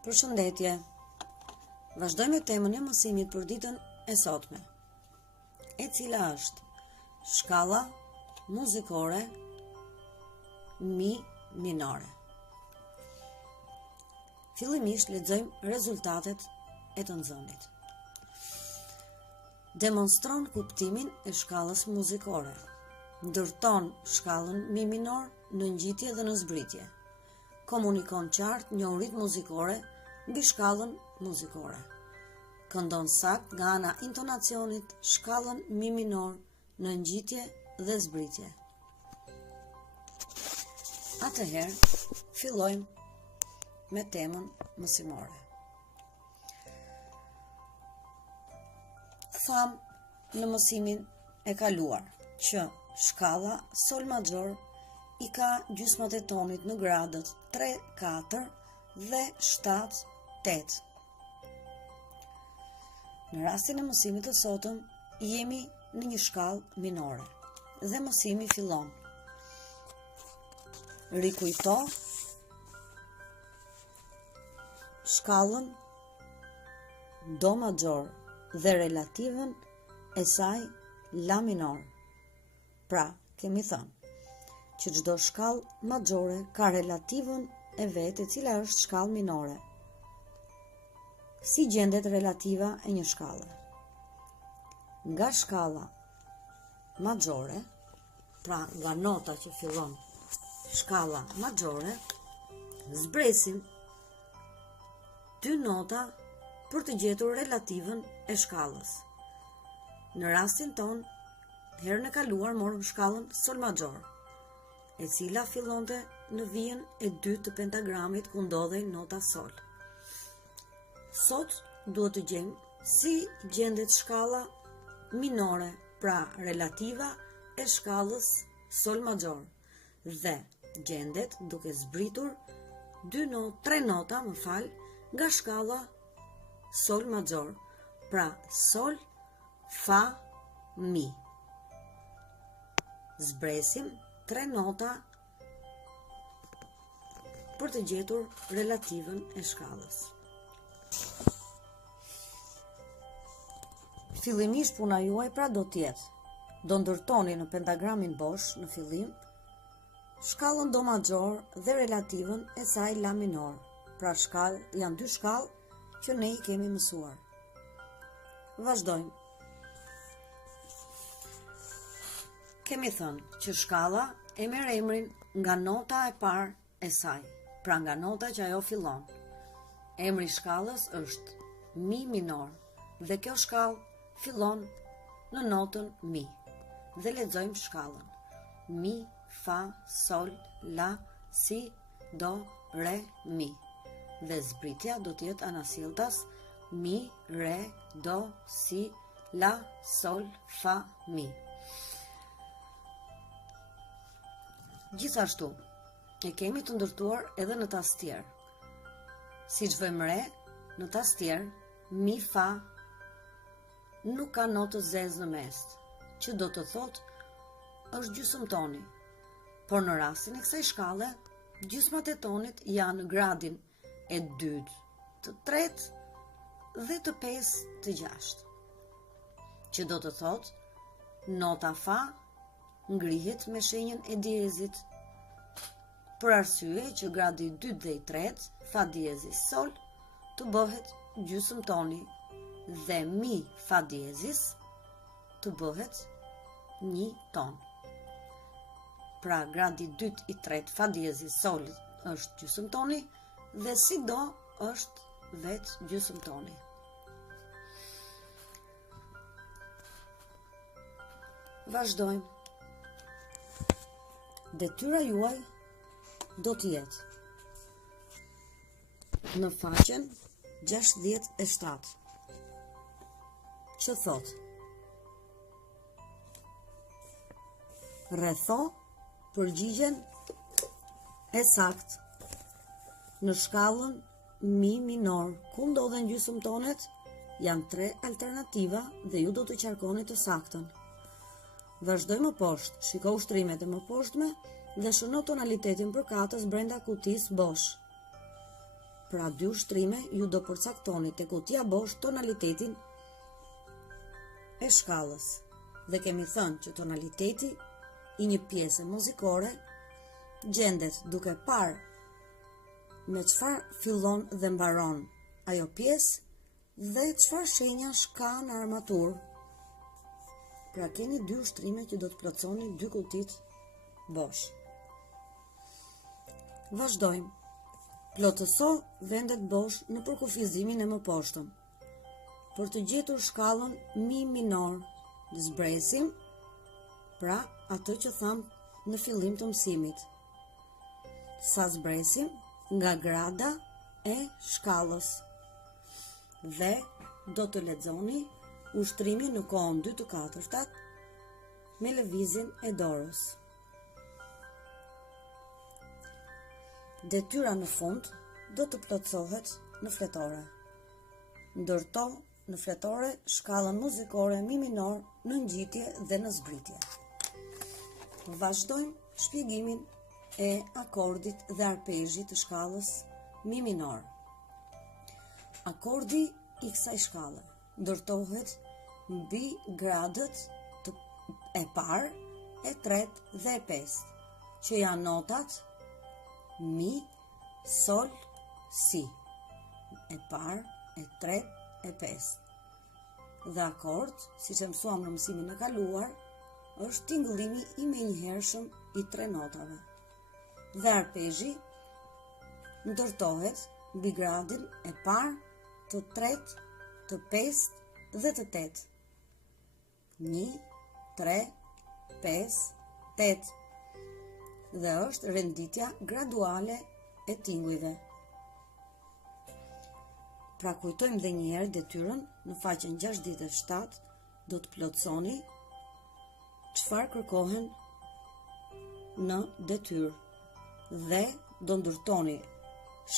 Përshëndetje. Vazhdojmë me temën e mësimit për ditën e sotme, e cila është shkalla muzikore mi minore. Fillimisht lexojmë rezultatet e të nxënit. Demonstron kuptimin e shkallës muzikore. Ndërton shkallën mi minor në ngjitje dhe në zbritje. Komunikon qartë njohuritë muzikore mbi shkallën muzikore. Këndon sakt nga ana intonacionit shkallën mi minor në ngjitje dhe zbritje. Atëherë, fillojmë me temën mësimore. Tham në mësimin e kaluar që shkalla sol major i ka gjysmat e tonit në gradët 3, 4 dhe 7, 8. Në rastin e mësimit të sotëm, jemi në një shkallë minore dhe mësimi fillon. Rikujto shkallën do major dhe relativën e saj la minor. Pra, kemi thënë që çdo shkallë majore ka relativën e vet, e cila është shkallë minore. Si gjendet relativa e një shkalle? Nga shkalla majore, pra nga nota që fillon shkalla majore, zbresim dy nota për të gjetur relativën e shkallës. Në rastin ton, herën e kaluar morëm shkallën sol major, e cila fillonte në vijën e 2 të pentagramit ku ndodhej nota sol. Sot duhet të gjejmë si gjendet shkalla minore, pra relativa e shkallës sol major, dhe gjendet duke zbritur 3 nota, nga shkalla sol major, pra sol, fa, mi. Zbresim 3 nota për të gjetur relativën e shkallës. Fillimisht puna juaj pra do tjetë, do ndërtoni në pentagramin bosh në fillim shkallën do major dhe relativën e saj la minor. Pra janë dy shkallë që ne i kemi mësuar. Vazhdojmë. Kemi thënë që shkalla e merr emrin nga nota e parë e saj, pra nga nota që ajo fillon. Emri i shkallës është mi minor dhe kjo shkallë fillon në notën mi. Dhe lexojmë shkallën: mi, fa, sol, la, si, do, re, mi. Dhe zbritja do të jetë anasjelltas mi, re, do, si, la, sol, fa, mi. Gjithashtu, e kemi të ndërtuar edhe në tastier. Siç vëmë re, në tastier, mi, fa nuk ka notë zezë në mes, që do të thotë është gjysmëtoni. Por në rastin e kësaj shkalle, gjysmat e tonit janë në gradin e 2, të 3 dhe të 5 të 6. Që do të thotë nota fa ngrihet me shenjën e diezit, për arsye që gradi 2 dhe 3, fa diezis sol, të bëhet gjysmëtoni dhe mi fa diezis të bëhet 1 ton. Pra gradi 2 i 3 fa diezis sol është gjysmëtoni dhe si do është vetë gjysmëtoni. Vazhdojmë. Detyra juaj do të jetë në faqen 67, që thot: rretho përgjigjen e saktë në shkallën mi minor, ku ndodhen gjysmëtonet. Janë 3 alternativa dhe ju do të qarkoni të saktën. Vazhdoj më poshtë, shiko ushtrimet e më poshtme dhe shëno tonalitetin për katës brenda kutis bosh. Pra 2 ushtrime ju do përcaktoni te kutia bosh tonalitetin e shkallës. Dhe kemi thënë që tonaliteti i një pjese muzikore gjendet duke parë me çfarë fillon dhe mbaron ajo pjesë dhe çfarë shenjash ka në armaturë. Pra keni 2 ushtrime që do të plotësoni 2 kutit bosh. Vazhdojmë. Plotëso vendet bosh në përkufizimin e mëposhtëm. Për të gjetur shkallën mi minor, zbresim, pra atë që tham në fillim të mësimit. Sa zbresim nga grada e shkallës. Dhe do të lexoni ushtrimin në kohën 2/4 me lëvizjen e dorës. Detyra në fund do të plotësohet në fletore. Ndërto në fletore shkallën muzikore mi minor në ngjitje dhe në zbritje. Vazhdojmë shpjegimin e akordit dhe arpezhit të shkallës mi minor. Akordi i kësaj shkalle ndërtohet mbi gradët e parë, e tretë dhe e pestë, që janë notat mi, sol, si, e parë, e tretë, e pestë. Dhe akord, siç e mësuam në mësimin e kaluar, është tingëllimi i menjëhershëm i 3 notave. Dhe arpezhi ndërtohet mbi gradin e parë, të tretë, të pestë dhe të tetë. 1, 3, 5, 8. Dhe është renditja graduale e tingujve. Pra kujtojmë dhe një herë detyrën në faqen 67 do të plotësoni çfarë kërkohen në detyrë dhe do ndërtoni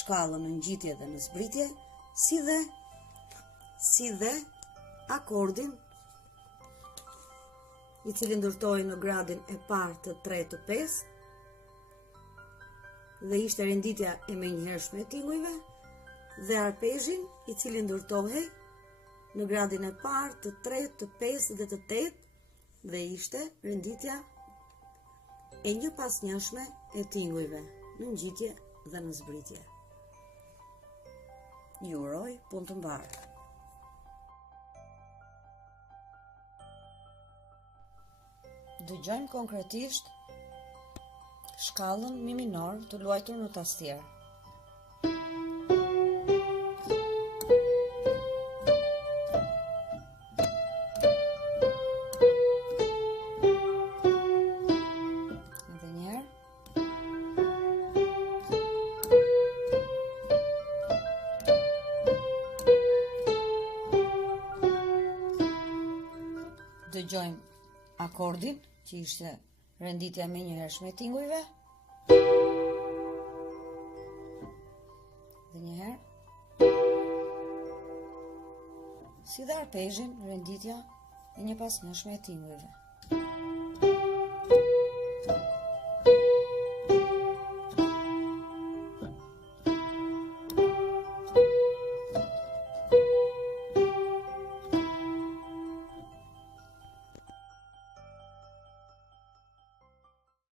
shkallën në ngjitje dhe në zbritje, si dhe akordin i cili ndërtohej në gradin e parë, të tretë, të pestë, dhe ishte renditja e menjëhershme e tingujve, dhe arpezhin i cili ndërtohej në gradin e parë, të tretë, të pestë dhe të tetë, dhe ishte renditja e njëpasnjëshme e tingujve në ngjitje dhe në zbritje. Ju uroj punë të mbarë. Dëgjojmë konkretisht shkallën mi minor të luajtur në tastier. Edhe një herë. Dëgjojmë akordin, që ishte renditja me njëhershme e tingujve. Dhe njëherë. Si dhe arpezhin, renditja e njëpasnjëshme e tingujve.